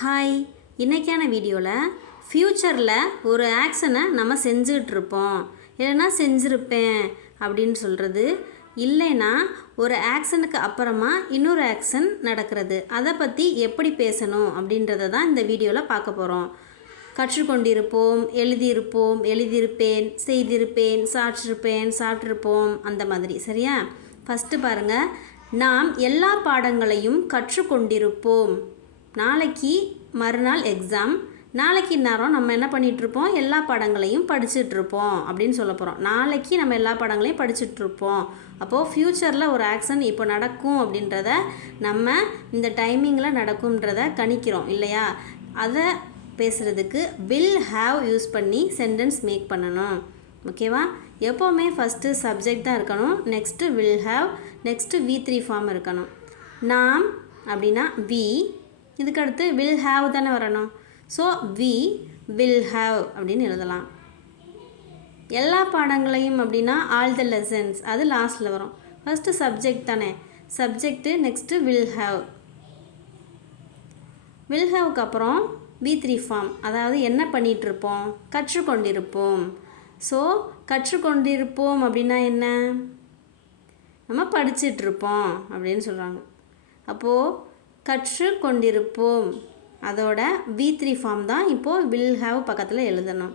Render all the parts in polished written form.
Hi, இன்றைக்கான வீடியோவில் ஃப்யூச்சரில் ஒரு ஆக்ஷனை நம்ம செஞ்சிட்ருப்போம், இல்லைன்னா செஞ்சுருப்பேன் அப்படின்னு சொல்கிறது, இல்லைன்னா ஒரு ஆக்ஷனுக்கு அப்புறமா இன்னொரு ஆக்ஷன் நடக்கிறது, அதை பற்றி எப்படி பேசணும் அப்படின்றத தான் இந்த வீடியோவில் பார்க்க போகிறோம். கற்றுக்கொண்டிருப்போம், எழுதியிருப்போம், எழுதியிருப்பேன், செய்திருப்பேன், சாப்பிட்ருப்பேன், சாப்பிட்ருப்போம், அந்த மாதிரி. சரியா? ஃபஸ்ட்டு பாருங்கள், நாம் எல்லா பாடங்களையும் கற்றுக்கொண்டிருப்போம். நாளைக்கு மறுநாள் எக்ஸாம், நாளைக்கு நேரம் நம்ம என்ன பண்ணிகிட்ருப்போம், எல்லா பாடங்களையும் படிச்சுட்ருப்போம் அப்படின்னு சொல்ல போகிறோம். நாளைக்கு நம்ம எல்லா பாடங்களையும் படிச்சுட்ருப்போம். அப்போது ஃப்யூச்சரில் ஒரு ஆக்ஷன் இப்போ நடக்கும் அப்படின்றத நம்ம இந்த டைமிங்கில் நடக்கும்ன்றத கணிக்கிறோம் இல்லையா? அதை பேசுகிறதுக்கு வில் ஹாவ் யூஸ் பண்ணி சென்டென்ஸ் மேக் பண்ணணும். ஓகேவா? எப்போவுமே ஃபஸ்ட்டு சப்ஜெக்ட் தான் இருக்கணும், next will have, next V3 form இருக்கணும். நாம் அப்படின்னா வி, இதுக்கடுத்து வில் ஹாவ் தானே வரணும். ஸோ வி வில் ஹாவ் அப்படின்னு எழுதலாம். எல்லா பாடங்களையும் அப்படின்னா ஆல் த லெசன்ஸ், அது லாஸ்ட்டில் வரும். ஃபஸ்ட்டு சப்ஜெக்ட் தானே, subject, next will have. Will ஹாவுக்கு அப்புறம் V3 ஃபார்ம், அதாவது என்ன பண்ணிகிட்ருப்போம், கற்றுக்கொண்டிருப்போம். ஸோ கற்றுக்கொண்டிருப்போம் அப்படின்னா என்ன, நம்ம படிச்சிட்ருப்போம் அப்படின்னு சொல்கிறாங்க. அப்போது கற்றுக்கொண்டிருப்போம், அதோட V3 ஃபார்ம் தான் இப்போது வில் ஹாவ் பக்கத்தில் எழுதணும்.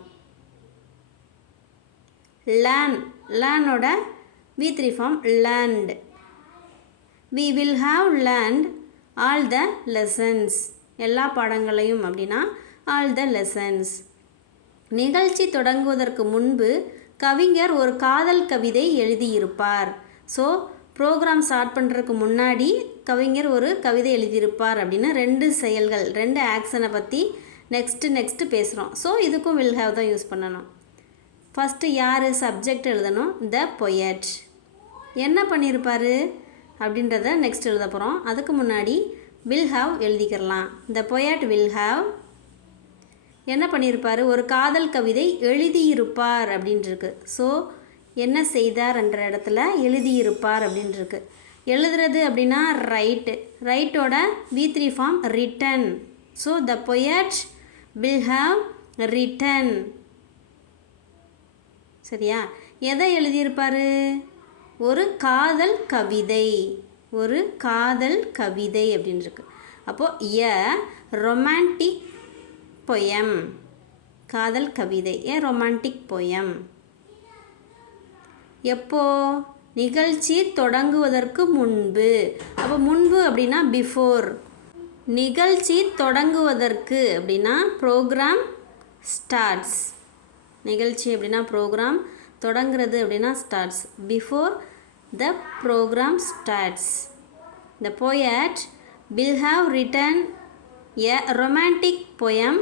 லேர்ன், லேர்னோட V3 form learned. We will have learned all the lessons, எல்லா பாடங்களையும் அப்படின்னா ஆல் த லெசன்ஸ். நிகழ்ச்சி தொடங்குவதற்கு முன்பு கவிஞர் ஒரு காதல் கவிதை எழுதியிருப்பார். ஸோ ப்ரோக்ராம் ஸ்டார்ட் பண்ணுறதுக்கு முன்னாடி கவிஞர் ஒரு கவிதை எழுதியிருப்பார் அப்படின்னு ரெண்டு செயல்கள், ரெண்டு ஆக்ஷனை பற்றி நெக்ஸ்ட்டு பேசுகிறோம். ஸோ இதுக்கும் வில் ஹாவ் தான் யூஸ் பண்ணணும். ஃபஸ்ட்டு யார் சப்ஜெக்ட் எழுதணும், த பொயட். என்ன பண்ணியிருப்பார் அப்படின்றத நெக்ஸ்ட் எழுத போகிறோம். அதுக்கு முன்னாடி வில் ஹாவ் எழுதிக்கிறலாம். த பொயட் வில் ஹாவ் என்ன பண்ணியிருப்பார், ஒரு காதல் கவிதை எழுதியிருப்பார் அப்படின்ட்டுருக்கு. ஸோ என்ன செய்தார் என்ற இடத்துல எழுதியிருப்பார் அப்படின்ட்டுருக்கு. எழுதுறது அப்படின்னா ரைட்டு, ரைட்டோட V3 form written. So the poet will have written. சரியா? எதை எழுதியிருப்பார், ஒரு காதல் கவிதை, ஒரு காதல் கவிதை அப்படின்ட்டுருக்கு. அப்போது எ ரொமான்டிக் பொயம், காதல் கவிதை, ஏ ரொமான்டிக் பொயம். எப்போ, நிகழ்ச்சி தொடங்குவதற்கு முன்பு. அப்போ முன்பு அப்படின்னா பிஃபோர், நிகழ்ச்சி தொடங்குவதற்கு அப்படின்னா ப்ரோக்ராம் ஸ்டார்ட்ஸ், நிகழ்ச்சி அப்படின்னா ப்ரோக்ராம், தொடங்குறது அப்படின்னா starts, before the program starts. The poet will have written a romantic poem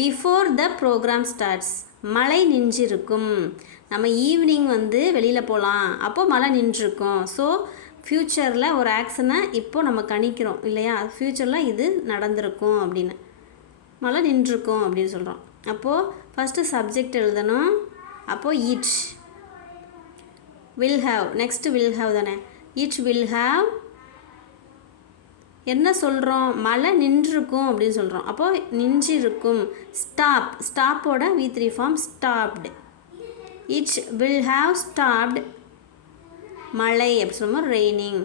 before the program starts. மழை நின்றிருக்கும், நம்ம ஈவினிங் வெளியில் போகலாம், அப்போது மழை நின்றுருக்கும். ஸோ ஃப்யூச்சரில் ஒரு ஆக்ஷனை இப்போது நம்ம கணிக்கிறோம் இல்லையா, ஃப்யூச்சரில் இது நடந்திருக்கும் அப்படின்னு, மழை நின்றுருக்கும் அப்படின்னு சொல்கிறோம். அப்போது ஃபஸ்ட்டு சப்ஜெக்ட் எழுதணும். அப்போது it will have, next will have தானே, இட் வில் ஹாவ் என்ன சொல்கிறோம், மழை நின்றுருக்கும் அப்படின்னு சொல்கிறோம். அப்போது நின்றிருக்கும். ஸ்டாப், ஸ்டாப்போட V3 form stopped. It will have stopped மழை அப்படி சொல்லும்போது raining.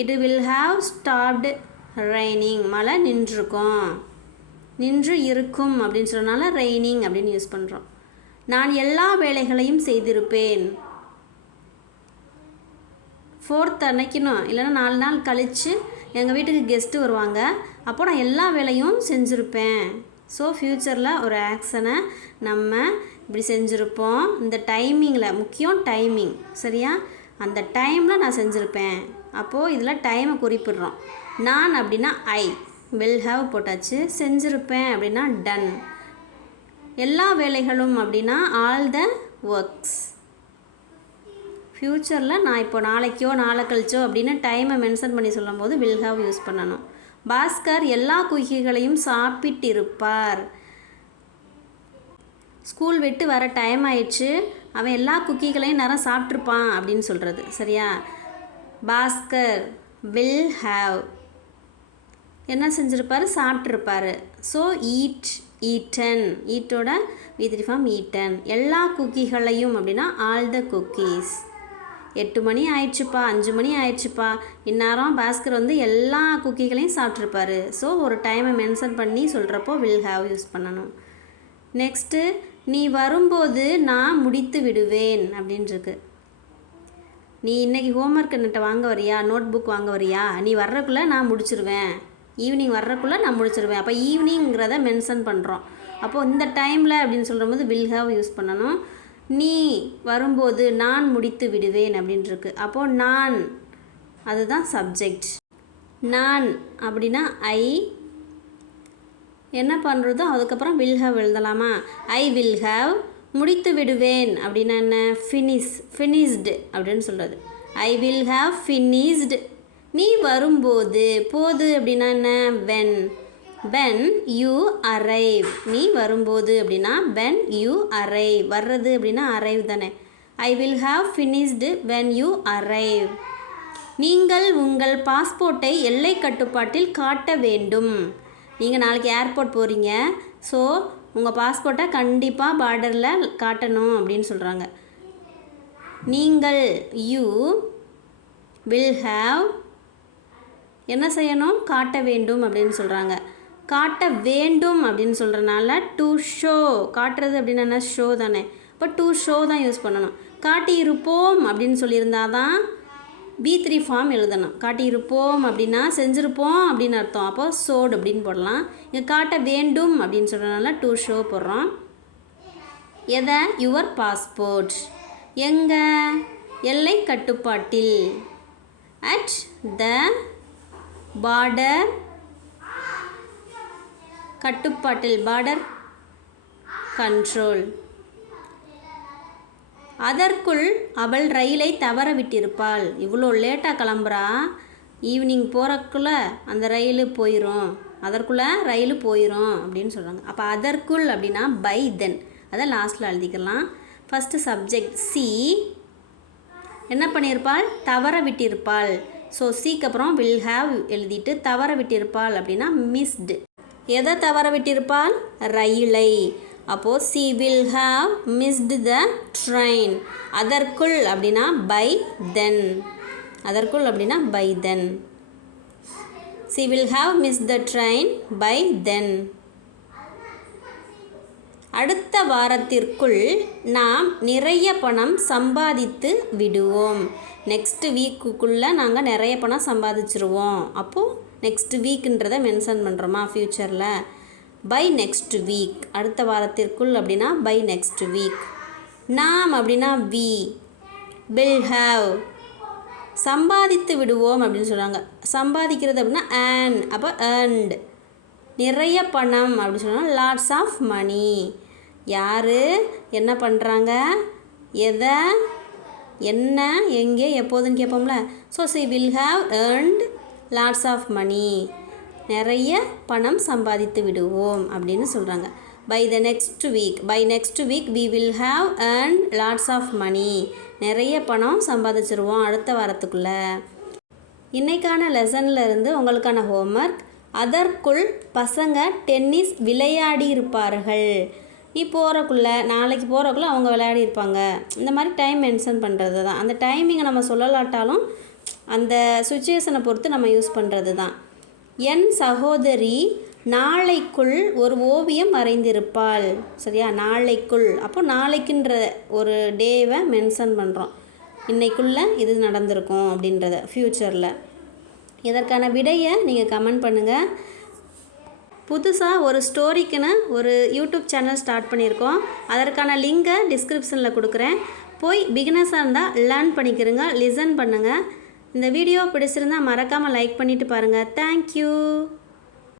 It will have stopped raining, மழை நின்றுருக்கும், நின்று இருக்கும் அப்படின்னு சொன்னனால ரெய்னிங் அப்படின்னு யூஸ் பண்ணுறோம். நான் எல்லா வேலைகளையும் செய்திருப்பேன். 4th அன்னைக்கணும், இல்லைன்னா 4 நாள் கழித்து எங்கள் வீட்டுக்கு கெஸ்ட்டு வருவாங்க, அப்போ நான் எல்லா வேலையும் செஞ்சுருப்பேன். ஸோ ஃப்யூச்சரில் ஒரு ஆக்ஷனை நம்ம இப்படி செஞ்சுருப்போம். இந்த டைமிங்கில் முக்கியம் டைமிங், சரியா? அந்த டைமில் நான் செஞ்சுருப்பேன். அப்போது இதில் டைமை குறிப்பிடுறோம். நான் அப்படின்னா ஐ, வில் ஹாவ் போட்டாச்சு. செஞ்சுருப்பேன் அப்படின்னா டன். எல்லா வேலைகளும் அப்படின்னா ஆல் த ஒர்க்ஸ். ஃப்யூச்சரில் நான் இப்போ நாளைக்கோ நாளை கழிச்சோ அப்படின்னு டைமை மென்ஷன் பண்ணி சொல்லும்போது வில் ஹாவ் யூஸ் பண்ணணும். பாஸ்கர் எல்லா குக்கீகளையும் சாப்பிட்டிருப்பார். ஸ்கூல் விட்டு வர டைம் ஆயிடுச்சு, அவன் எல்லா குக்கீகளையும் நேரம் சாப்பிட்ருப்பான் அப்படின்னு சொல்கிறது. சரியா? Bhaskar will have. என்ன செஞ்சுருப்பார், சாப்பிட்ருப்பார். ஸோ ஈட், ஈட்டன், ஈட்டோட V3 ஃபார்ம் ஈட்டன். எல்லா குக்கீகளையும் அப்படின்னா ஆல் த குக்கீஸ். 8 மணி ஆயிடுச்சுப்பா, 5 மணி ஆயிடுச்சுப்பா, இந்நேரம் பாஸ்கர் வந்து எல்லா குக்கீகளையும் சாப்பிட்ருப்பாரு. ஸோ ஒரு டைமை மென்ஷன் பண்ணி சொல்கிறப்போ வில் ஹாவ் யூஸ் பண்ணணும். நெக்ஸ்ட்டு நீ வரும்போது நான் முடித்து விடுவேன் அப்படின்ட்டுருக்கு. நீ இன்றைக்கி ஹோம்ஒர்க் என்கிட்ட வாங்க வரியா, நோட் புக் வாங்க வரியா, நீ வர்றக்குள்ளே நான் முடிச்சிருவேன், ஈவினிங் வர்றக்குள்ளே நான் முடிச்சிருவேன். அப்போ ஈவினிங்கிறத மென்ஷன் பண்ணுறோம். அப்போது இந்த டைமில் அப்படின்னு சொல்கிற போது வில் ஹாவ் யூஸ் பண்ணணும். நீ வரும்போது நான் முடித்து விடுவேன் அப்படின்ட்டுருக்கு. அப்போது நான் அதுதான் சப்ஜெக்ட். நான் அப்படின்னா ஐ என்ன பண்ணுறதோ அதுக்கப்புறம் வில் ஹாவ் எழுதலாமா. I will have. முடித்து விடுவேன் அப்படின்னா என்ன, ஃபினிஷ்டு அப்படின்னு சொல்கிறது. I will have finished. நீ வரும்போது, போது அப்படின்னா என்ன, வென் யூ அரைவ். நீ வரும்போது அப்படின்னா வென் யூ அரைவ். வர்றது அப்படின்னா அரைவ் தானே. ஐ will have finished when you arrive. நீங்கள் உங்கள் பாஸ்போர்ட்டை எல்லை கட்டுப்பாட்டில் காட்ட வேண்டும். நீங்கள் நாளைக்கு ஏர்போர்ட் போகிறீங்க, ஸோ உங்கள் பாஸ்போர்ட்டை கண்டிப்பாக பார்டரில் காட்டணும் அப்படின்னு சொல்கிறாங்க. நீங்கள் யூ வில் ஹாவ் என்ன செய்யணும், காட்ட வேண்டும் அப்படின்னு சொல்கிறாங்க. காட்ட வேண்டும் அப்படின்னு சொல்கிறனால டு ஷோ. காட்டுறது அப்படின்னா என்ன, ஷோ தானே. இப்போ டு ஷோ தான் யூஸ் பண்ணணும். காட்டியிருப்போம் அப்படின்னு சொல்லியிருந்தா தான் V3 ஃபார்ம் எழுதணும். காட்டியிருப்போம் அப்படின்னா செஞ்சுருப்போம் அப்படின்னு அர்த்தம். அப்போ சோடு அப்படின்னு போடலாம். இங்கே காட்ட வேண்டும் அப்படின்னு சொல்கிறனால டு ஷோ போடுறோம். எதை, யுவர் பாஸ்போர்ட். எங்கே, எல்லை கட்டுப்பாட்டில். அட் த பார்டர், கட்டுப்பாட்டில், பார்டர் கண்ட்ரோல். அதற்குள் அவள் ரயிலை தவற விட்டிருப்பாள். இவ்வளோ லேட்டாக கிளம்புறா, ஈவினிங் போகிறக்குள்ளே அந்த ரயில் போயிடும், அதற்குள்ளே ரயில் போயிடும் அப்படின்னு சொல்கிறாங்க. அப்போ அதற்குள் அப்படின்னா பை தென், அதை லாஸ்ட்டில் எழுதிக்கலாம். ஃபஸ்ட்டு சப்ஜெக்ட் சி என்ன பண்ணியிருப்பாள், தவற விட்டிருப்பாள். ஸோ சிக்கு அப்புறம் வில் ஹாவ் எழுதிட்டு தவற விட்டிருப்பாள் அப்படின்னா மிஸ்டு. எதை தவற விட்டிருப்பாள், ரயிலை. அப்போது she will have missed the train. அதற்குள் அப்படின்னா பை தென். அதற்குள் அப்படின்னா by then. She will have miss the train by then. அடுத்த வாரத்திற்குள் நாம் நிறைய பணம் சம்பாதித்து விடுவோம். நெக்ஸ்ட் வீக்குக்குள்ளே நாங்கள் நிறைய பணம் சம்பாதிச்சிருவோம். அப்போது நெக்ஸ்ட் வீக்குன்றதை மென்ஷன் பண்ணுறோமா ஃப்யூச்சரில். பை நெக்ஸ்ட் வீக், அடுத்த வாரத்திற்குள் அப்படின்னா பை நெக்ஸ்ட் வீக். நாம் அப்படின்னா வி வில் ஹாவ். சம்பாதித்து விடுவோம் அப்படின்னு சொல்கிறாங்க. சம்பாதிக்கிறது அப்படின்னா ஆன், அப்போ ஏர்ன்ட். நிறைய பணம் அப்படின்னு சொன்னால் லாட்ஸ் ஆஃப் மணி. யார் என்ன பண்ணுறாங்க, எதை, என்ன, எங்கே, எப்போதுன்னு கேட்போம்ல. So she will have earned lots of money. நிறைய பணம் சம்பாதித்து விடுவோம் அப்படின்னு சொல்கிறாங்க. By the next week, by next week we will have earned lots of money. நிறைய பணம் சம்பாதிச்சிருவோம் அடுத்த வாரத்துக்குள்ளே. இன்றைக்கான லெசனில் இருந்து உங்களுக்கான ஹோம்ஒர்க், அதற்குள் பசங்க டென்னிஸ் விளையாடி இருப்பார்கள். நீ போகிறக்குள்ளே, நாளைக்கு போகிறக்குள்ளே அவங்க விளையாடி இருப்பாங்க. இந்த மாதிரி டைம் மென்ஷன் பண்ணுறது தான். அந்த டைமிங்கை நம்ம சொல்லலாட்டாலும் அந்த சுச்சுவேஷனை பொறுத்து நம்ம யூஸ் பண்ணுறது தான். என் சகோதரி நாளைக்குள் ஒரு ஓவியம் வரைந்திருப்பாள். சரியா, நாளைக்குள். அப்போ நாளைக்குன்ற ஒரு டேவை மென்ஷன் பண்ணுறோம். இன்றைக்குள்ளே இது நடந்திருக்கும் அப்படின்றத ஃப்யூச்சரில். இதற்கான விடையை நீங்கள் கமெண்ட் பண்ணுங்கள். புதுசாக ஒரு ஸ்டோரிக்குன்னு ஒரு யூடியூப் சேனல் ஸ்டார்ட் பண்ணியிருக்கோம். அதற்கான லிங்கை டிஸ்கிரிப்ஷனில் கொடுக்குறேன். போய் பிகினர்ஸாக இருந்தால் லேர்ன் பண்ணிக்கிறங்க, லிசன் பண்ணுங்கள். இந்த வீடியோ பிடிச்சிருந்தால் மறக்காமல் லைக் பண்ணிவிட்டு பாருங்கள். தேங்க்யூ.